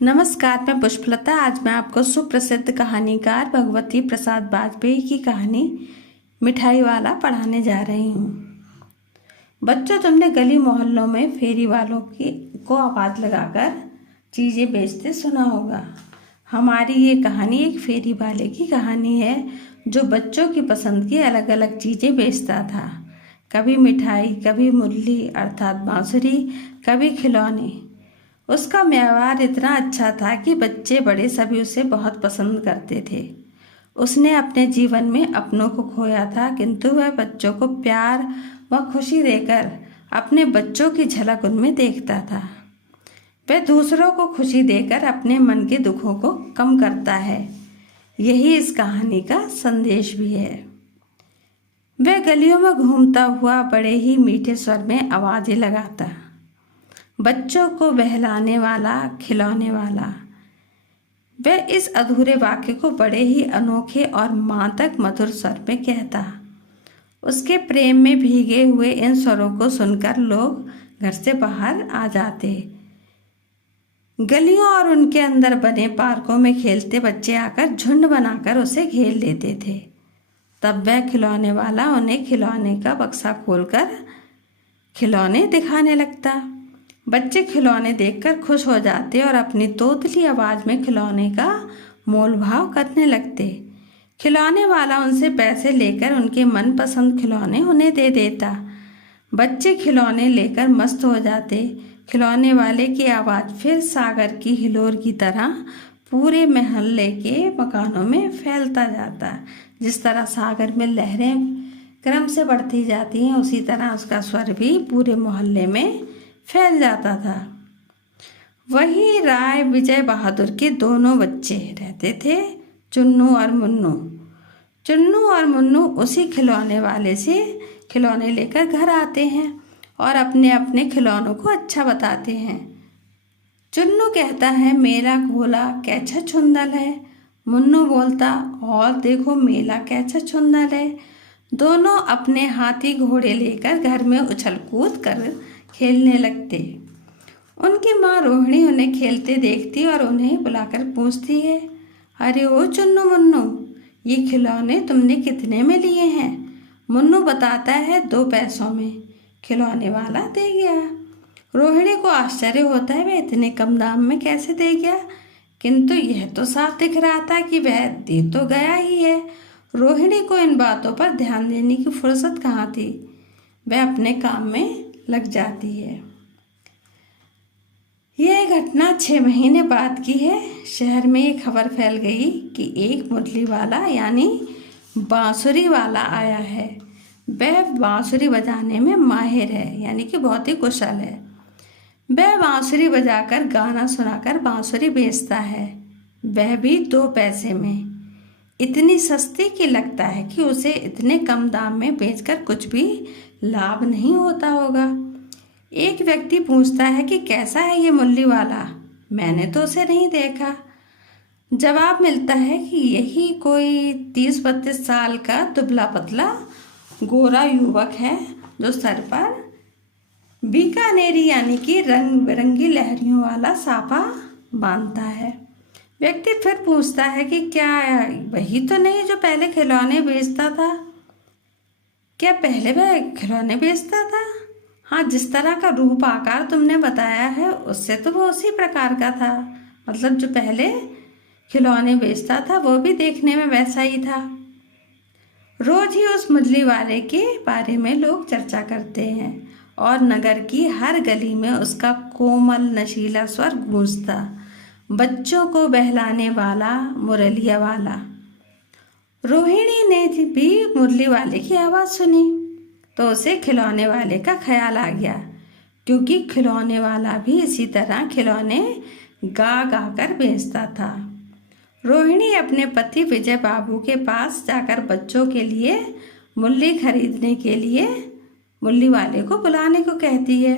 नमस्कार, मैं पुष्पलता। आज मैं आपको सुप्रसिद्ध कहानीकार भगवती प्रसाद वाजपेयी की कहानी मिठाई वाला पढ़ाने जा रही हूँ। बच्चों, तुमने गली मोहल्लों में फेरी वालों को आवाज़ लगाकर चीज़ें बेचते सुना होगा। हमारी ये कहानी एक फेरी वाले की कहानी है जो बच्चों की पसंद की अलग अलग चीज़ें बेचता था। कभी मिठाई, कभी मुरली अर्थात बांसुरी, कभी खिलौने। उसका व्यवहार इतना अच्छा था कि बच्चे बड़े सभी उसे बहुत पसंद करते थे। उसने अपने जीवन में अपनों को खोया था, किंतु वह बच्चों को प्यार व खुशी देकर अपने बच्चों की झलक उनमें देखता था। वह दूसरों को खुशी देकर अपने मन के दुखों को कम करता है। यही इस कहानी का संदेश भी है। वह गलियों में घूमता हुआ बड़े ही मीठे स्वर में आवाज़ें लगाता, बच्चों को बहलाने वाला, खिलौने वाला। वह इस अधूरे वाक्य को बड़े ही अनोखे और मादक मधुर स्वर में कहता। उसके प्रेम में भीगे हुए इन स्वरों को सुनकर लोग घर से बाहर आ जाते। गलियों और उनके अंदर बने पार्कों में खेलते बच्चे आकर झुंड बनाकर उसे घेर लेते थे। तब वह खिलौने वाला उन्हें खिलौने का बक्सा खोलकर खिलौने दिखाने लगता। बच्चे खिलौने देखकर खुश हो जाते और अपनी तोतली आवाज़ में खिलौने का मोल भाव करने लगते। खिलौने वाला उनसे पैसे लेकर उनके मनपसंद खिलौने उन्हें दे देता। बच्चे खिलौने लेकर मस्त हो जाते। खिलौने वाले की आवाज़ फिर सागर की हिलोर की तरह पूरे मोहल्ले के मकानों में फैलता जाता। जिस तरह सागर में लहरें क्रम से बढ़ती जाती हैं, उसी तरह उसका स्वर भी पूरे मोहल्ले में फैल जाता था। वही राय विजय बहादुर के दोनों बच्चे रहते थे, चुन्नू और मुन्नू। चुन्नू और मुन्नू उसी खिलौने वाले से खिलौने लेकर घर आते हैं और अपने अपने खिलौनों को अच्छा बताते हैं। चुन्नू कहता है, मेरा घोला कैसा छुंदल है। मुन्नू बोलता, और देखो मेला कैसा छुंदल है। दोनों अपने हाथी घोड़े लेकर घर में उछल कूद कर खेलने लगते। उनकी माँ रोहिणी उन्हें खेलते देखती और उन्हें बुलाकर पूछती है, अरे ओ चुन्नू मुन्नू, ये खिलौने तुमने कितने में लिए हैं? मुन्नू बताता है, 2 पैसों में। खिलौने वाला दे गया। रोहिणी को आश्चर्य होता है, वह इतने कम दाम में कैसे दे गया, किंतु यह तो साफ दिख रहा था कि वह दे तो गया ही है। रोहिणी को इन बातों पर ध्यान देने की फुर्सत कहाँ थी। वह अपने काम में लग जाती है। यह घटना 6 महीने बाद की है। शहर में ये खबर फैल गई कि एक मुरली वाला यानी बांसुरी वाला आया है। वह बांसुरी बजाने में माहिर है, यानी कि बहुत ही कुशल है। वह बांसुरी बजाकर गाना सुनाकर बांसुरी बेचता है, वह भी 2 पैसे में। इतनी सस्ती कि लगता है कि उसे इतने कम दाम में बेचकर कुछ भी लाभ नहीं होता होगा। एक व्यक्ति पूछता है कि कैसा है ये मुरली वाला, मैंने तो उसे नहीं देखा। जवाब मिलता है कि यही कोई 30-32 साल का दुबला पतला गोरा युवक है जो सर पर बीकानेरी यानी कि रंग बिरंगी लहरियों वाला साफा बांधता है। व्यक्ति फिर पूछता है कि क्या वही तो नहीं जो पहले खिलौने बेचता था? क्या पहले वह खिलौने बेचता था? हाँ, जिस तरह का रूप आकार तुमने बताया है उससे तो वो उसी प्रकार का था। मतलब जो पहले खिलौने बेचता था वो भी देखने में वैसा ही था। रोज ही उस मुरली वाले के बारे में लोग चर्चा करते हैं और नगर की हर गली में उसका कोमल नशीला स्वर गूंजता, बच्चों को बहलाने वाला, मुरलिया वाला। रोहिणी ने भी मुरली वाले की आवाज़ सुनी तो उसे खिलौने वाले का ख्याल आ गया, क्योंकि खिलौने वाला भी इसी तरह खिलौने गा गा कर बेचता था। रोहिणी अपने पति विजय बाबू के पास जाकर बच्चों के लिए मुरली खरीदने के लिए मुरली वाले को बुलाने को कहती है।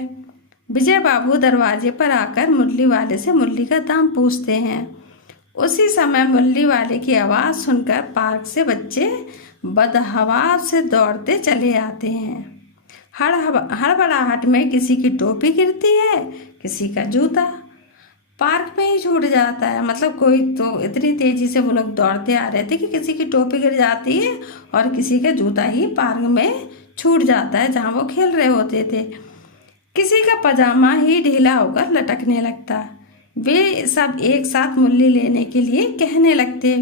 विजय बाबू दरवाजे पर आकर मुरली वाले से मुरली का दाम पूछते हैं। उसी समय मुरली वाले की आवाज़ सुनकर पार्क से बच्चे बदहवास से दौड़ते चले आते हैं। हड़बड़ाहट में किसी की टोपी गिरती है, किसी का जूता पार्क में ही छूट जाता है। मतलब कोई तो इतनी तेजी से वो लोग दौड़ते आ रहे थे कि किसी की टोपी गिर जाती है और किसी का जूता ही पार्क में छूट जाता है जहाँ वो खेल रहे होते थे। किसी का पजामा ही ढीला होकर लटकने लगता। वे सब एक साथ मुरली लेने के लिए कहने लगते।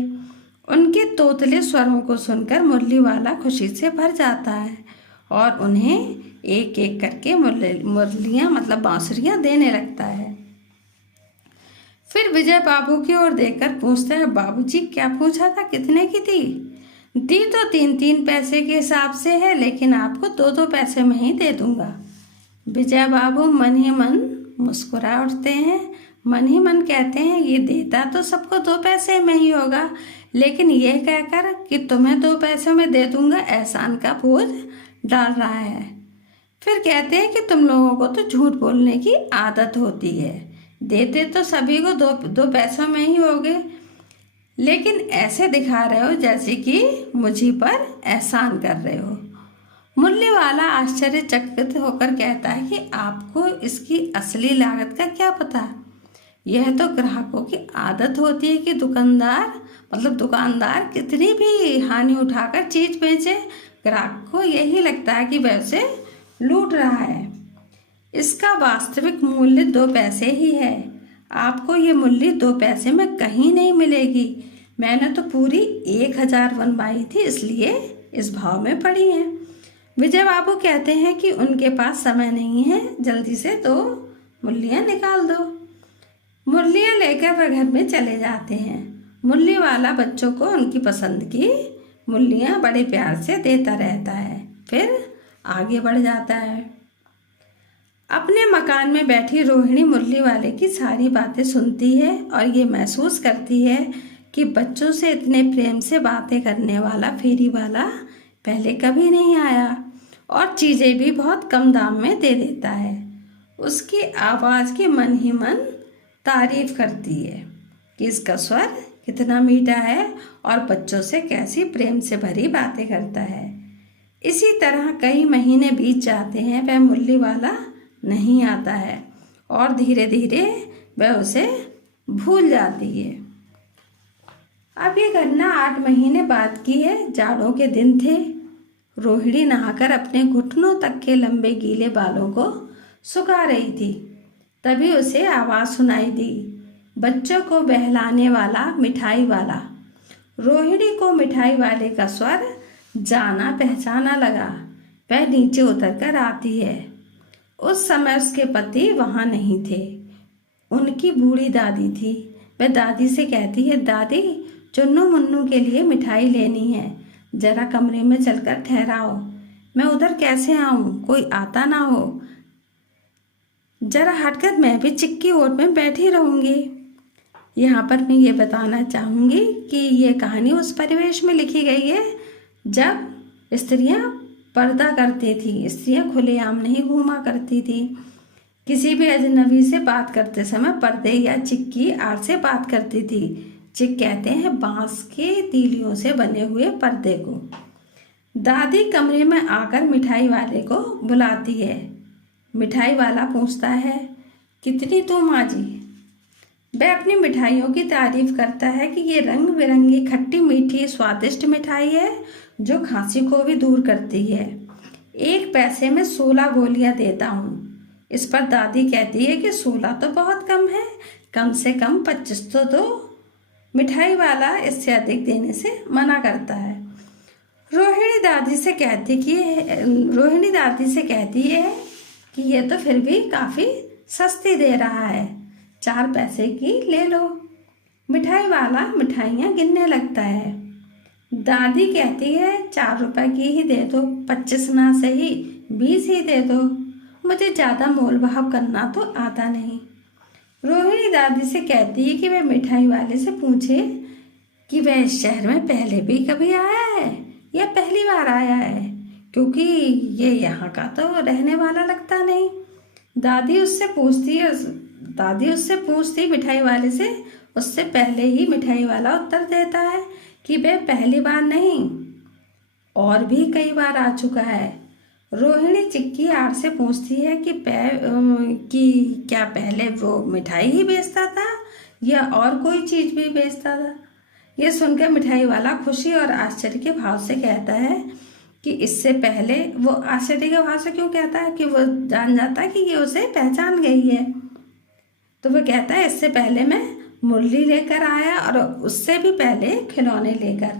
उनके तोतले स्वरों को सुनकर मुरली वाला खुशी से भर जाता है और उन्हें एक एक करके मुरलियाँ मतलब बांसुरियाँ देने लगता है। फिर विजय बाबू की ओर देखकर पूछता है, बाबूजी क्या पूछा था, कितने की थी? दी तो 3-3 पैसे के हिसाब से है, लेकिन आपको 2-2 पैसे में ही दे दूंगा। विजय बाबू मन ही मन मुस्कुरा उठते हैं, मन ही मन कहते हैं, ये देता तो सबको 2 पैसे में ही होगा, लेकिन यह कहकर कि तुम्हें 2 पैसों में दे दूंगा एहसान का बोझ डाल रहा है। फिर कहते हैं कि तुम लोगों को तो झूठ बोलने की आदत होती है, देते तो सभी को 2 पैसों में ही होगे, लेकिन ऐसे दिखा रहे हो जैसे कि मुझी पर एहसान कर रहे हो। मुरली वाला आश्चर्यचकित होकर कहता है कि आपको इसकी असली लागत का क्या पता? यह तो ग्राहकों की आदत होती है कि दुकानदार कितनी भी हानि उठाकर चीज बेचे, ग्राहक को यही लगता है कि वह उसे लूट रहा है। इसका वास्तविक मूल्य 2 पैसे ही है। आपको ये मूल्य 2 पैसे में कहीं नहीं मिलेगी। मैंने तो पूरी 1000 बनवाई थी, इसलिए इस भाव में पड़ी है। विजय बाबू कहते हैं कि उनके पास समय नहीं है, जल्दी से 2 मुरलियाँ निकाल दो। मुरलियाँ लेकर वह घर में चले जाते हैं। मुरली वाला बच्चों को उनकी पसंद की मुरलियाँ बड़े प्यार से देता रहता है, फिर आगे बढ़ जाता है। अपने मकान में बैठी रोहिणी मुरली वाले की सारी बातें सुनती है और ये महसूस करती है कि बच्चों से इतने प्रेम से बातें करने वाला फेरी वाला पहले कभी नहीं आया और चीज़ें भी बहुत कम दाम में दे देता है। उसकी आवाज़ की मन ही मन तारीफ करती है कि इसका स्वर कितना मीठा है और बच्चों से कैसी प्रेम से भरी बातें करता है। इसी तरह कई महीने बीत जाते हैं, वह मुरली वाला नहीं आता है और धीरे धीरे वह उसे भूल जाती है। अब ये घटना 8 महीने बाद की है। जाड़ों के दिन थे। रोहिणी नहाकर अपने घुटनों तक के लंबे गीले बालों को सुखा रही थी। तभी उसे आवाज़ सुनाई दी, बच्चों को बहलाने वाला मिठाई वाला। रोहिणी को मिठाई वाले का स्वर जाना पहचाना लगा। वह नीचे उतरकर आती है। उस समय उसके पति वहाँ नहीं थे, उनकी बूढ़ी दादी थी। वह दादी से कहती है, दादी चुन्नू मुन्नू के लिए मिठाई लेनी है, जरा कमरे में चलकर ठहराओ। मैं उधर कैसे आऊँ, कोई आता ना हो। जरा हटकर मैं भी चिक्की ओट में बैठी रहूँगी। यहाँ पर मैं ये बताना चाहूँगी कि ये कहानी उस परिवेश में लिखी गई है जब स्त्रियाँ पर्दा करती थी। स्त्रियाँ खुलेआम नहीं घूमा करती थी। किसी भी अजनबी से बात करते समय पर्दे या चिक्की आड़ से बात करती थी। चिक कहते हैं बांस के तीलियों से बने हुए पर्दे को। दादी कमरे में आकर मिठाई वाले को बुलाती है। मिठाई वाला पूछता है, कितनी तू माँ जी? वह अपनी मिठाइयों की तारीफ करता है कि ये रंग बिरंगी खट्टी मीठी स्वादिष्ट मिठाई है जो खांसी को भी दूर करती है। 1 पैसे में 16 गोलियां देता हूँ। इस पर दादी कहती है कि 16 तो बहुत कम है, कम से कम 25 तो दो। मिठाई वाला इससे अधिक देने से मना करता है। रोहिणी दादी से कहती है कि ये तो फिर भी काफ़ी सस्ती दे रहा है, 4 पैसे की ले लो। मिठाई वाला मिठाइयाँ गिनने लगता है। दादी कहती है 4 रुपए की ही दे दो, 25 ना सही 20 ही दे दो, मुझे ज़्यादा मोल भाव करना तो आता नहीं। रोहिणी दादी से कहती है कि वह मिठाई वाले से पूछे कि वह इस शहर में पहले भी कभी आया है या पहली बार आया है, क्योंकि ये यहाँ का तो रहने वाला लगता नहीं। दादी उससे पूछती मिठाई वाले से। उससे पहले ही मिठाई वाला उत्तर देता है कि वह पहली बार नहीं और भी कई बार आ चुका है। रोहिणी चिक्की आड़ से पूछती है कि क्या पहले वो मिठाई ही बेचता था या और कोई चीज़ भी बेचता था। यह सुनकर मिठाई वाला खुशी और आश्चर्य के भाव से कहता है कि इससे पहले, वो आश्चर्य के भाव से क्यों कहता है कि वो जान जाता है कि ये उसे पहचान गई है। तो वो कहता है इससे पहले मैं मुरली लेकर आया और उससे भी पहले खिलौने लेकर।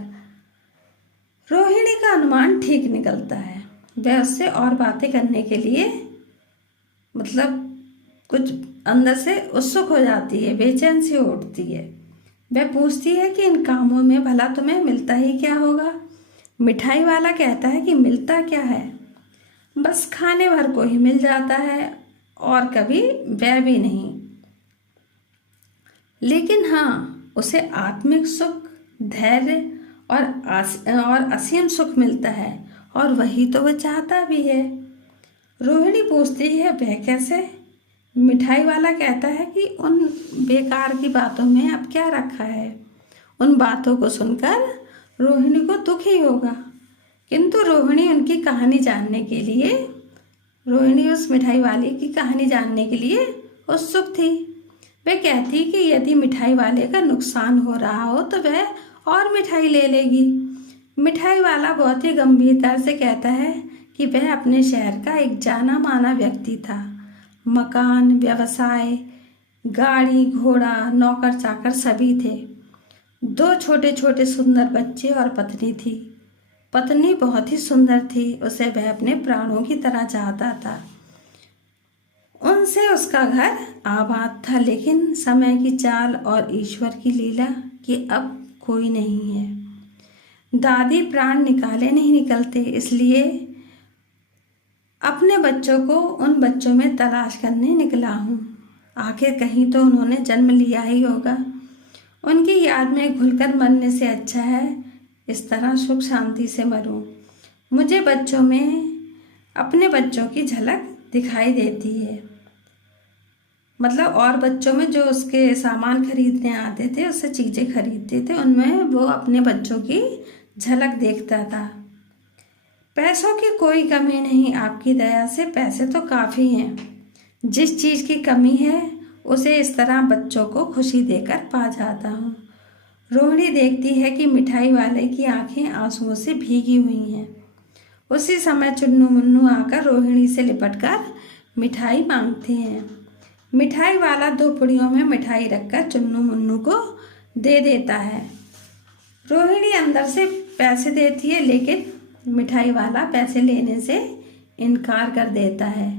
रोहिणी का अनुमान ठीक निकलता है। वह उससे और बातें करने के लिए मतलब कुछ अंदर से उत्सुक हो जाती है, बेचैन सी उठती है। वह पूछती है कि इन कामों में भला तुम्हें मिलता ही क्या होगा। मिठाई वाला कहता है कि मिलता क्या है, बस खाने भर को ही मिल जाता है और कभी वह भी नहीं। लेकिन हाँ, उसे आत्मिक सुख, धैर्य और असीम सुख मिलता है और वही तो वह चाहता भी है। रोहिणी पूछती है वह कैसे। मिठाई वाला कहता है कि उन बेकार की बातों में अब क्या रखा है। उन बातों को सुनकर रोहिणी को दुख ही होगा, किंतु रोहिणी उस मिठाई वाले की कहानी जानने के लिए उत्सुक थी। वह कहती कि यदि मिठाई वाले का नुकसान हो रहा हो तो वह और मिठाई ले लेगी। मिठाई वाला बहुत ही गंभीरता से कहता है कि वह अपने शहर का एक जाना माना व्यक्ति था। मकान, व्यवसाय, गाड़ी घोड़ा, नौकर चाकर सभी थे। 2 छोटे छोटे सुंदर बच्चे और पत्नी थी। पत्नी बहुत ही सुंदर थी, उसे वह अपने प्राणों की तरह चाहता था। उनसे उसका घर आबाद था, लेकिन समय की चाल और ईश्वर की लीला कि अब कोई नहीं है। दादी प्राण निकाले नहीं निकलते, इसलिए अपने बच्चों को उन बच्चों में तलाश करने निकला हूँ। आखिर कहीं तो उन्होंने जन्म लिया ही होगा। उनकी याद में घुलकर मरने से अच्छा है इस तरह सुख शांति से मरूं। मुझे बच्चों में अपने बच्चों की झलक दिखाई देती है। मतलब और बच्चों में जो उसके सामान खरीदने आते थे, उससे चीज़ें खरीदते थे, उनमें वो अपने बच्चों की झलक देखता था। पैसों की कोई कमी नहीं, आपकी दया से पैसे तो काफ़ी हैं। जिस चीज़ की कमी है उसे इस तरह बच्चों को खुशी देकर पा जाता हूँ। रोहिणी देखती है कि मिठाई वाले की आंखें आंसुओं से भीगी हुई हैं। उसी समय चुन्नू मुन्नू आकर रोहिणी से लिपटकर मिठाई मांगते हैं। मिठाई वाला 2 पुड़ियों में मिठाई रखकर चुन्नू मुन्नू को दे देता है। रोहिणी अंदर से पैसे देती है, लेकिन मिठाई वाला पैसे लेने से इनकार कर देता है।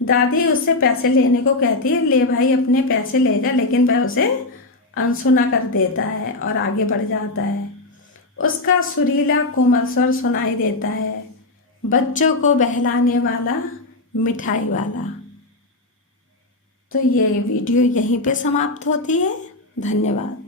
दादी उससे पैसे लेने को कहती है, ले भाई अपने पैसे ले जा, लेकिन वह उसे अनसुना कर देता है और आगे बढ़ जाता है। उसका सुरीला कोमल स्वर सुनाई देता है, बच्चों को बहलाने वाला मिठाई वाला। तो ये वीडियो यहीं पे समाप्त होती है। धन्यवाद।